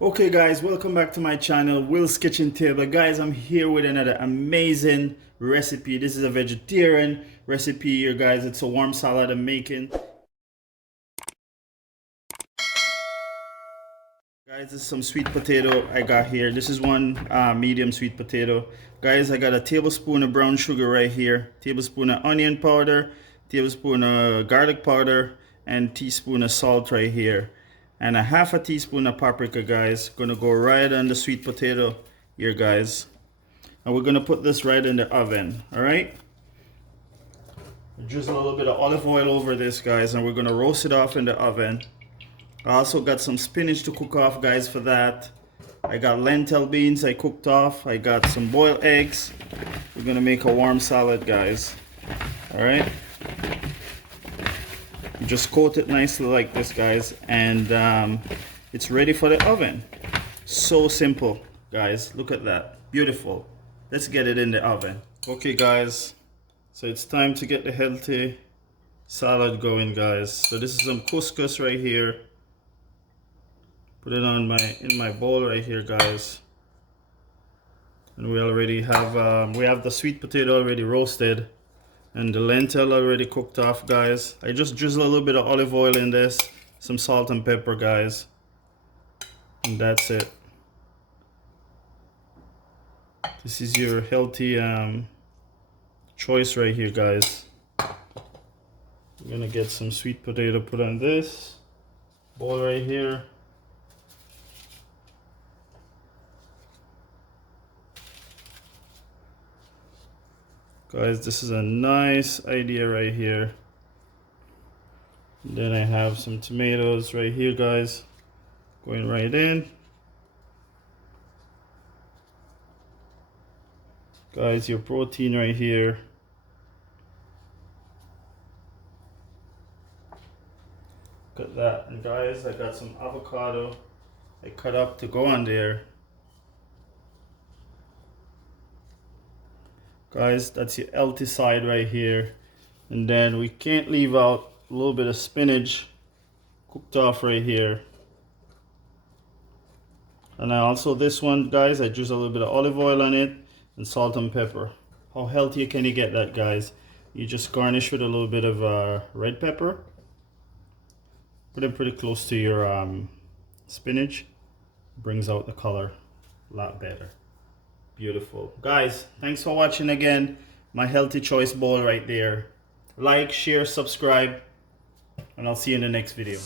Okay guys, welcome back to my channel, Will's Kitchen Table. Guys, I'm here with another amazing recipe. This is a vegetarian recipe here guys. It's a warm salad I'm making. Guys, this is some sweet potato I got here. This is one medium sweet potato. Guys, I got a tablespoon of brown sugar right here, tablespoon of onion powder, tablespoon of garlic powder, and teaspoon of salt right here. And a half a teaspoon of paprika, guys. Gonna go right on the sweet potato here, guys. And we're gonna put this right in the oven, all right? Drizzle a little bit of olive oil over this, guys, and we're gonna roast it off in the oven. I also got some spinach to cook off, guys, for that. I got lentil beans I cooked off. I got some boiled eggs. We're gonna make a warm salad, guys. All right. You just coat it nicely like this, guys, and it's ready for the oven. So simple, guys. Look at that. Beautiful. Let's get it in the oven. Okay, guys. So it's time to get the healthy salad going, guys. So this is some couscous right here. Put it on in my bowl right here, guys. And we already have we have the sweet potato already roasted and the lentil already cooked off, guys. I just drizzle a little bit of olive oil in this, some salt and pepper, guys, and that's it. This is your healthy choice right here, guys. We're gonna get some sweet potato put on this bowl right here. Guys, this is a nice idea right here. And then I have some tomatoes right here, guys, going right in. Guys, your protein right here. Look at that. And guys, I got some avocado I cut up to go on there. Guys, that's your healthy side right here. And then we can't leave out a little bit of spinach cooked off right here. And also this one, guys, I drizzle a little bit of olive oil on it and salt and pepper. How healthy can you get that, guys? You just garnish with a little bit of red pepper. Put it pretty close to your spinach. Brings out the color a lot better. Beautiful. Guys, thanks for watching again. My healthy choice bowl right there. Like, share, subscribe, and I'll see you in the next video.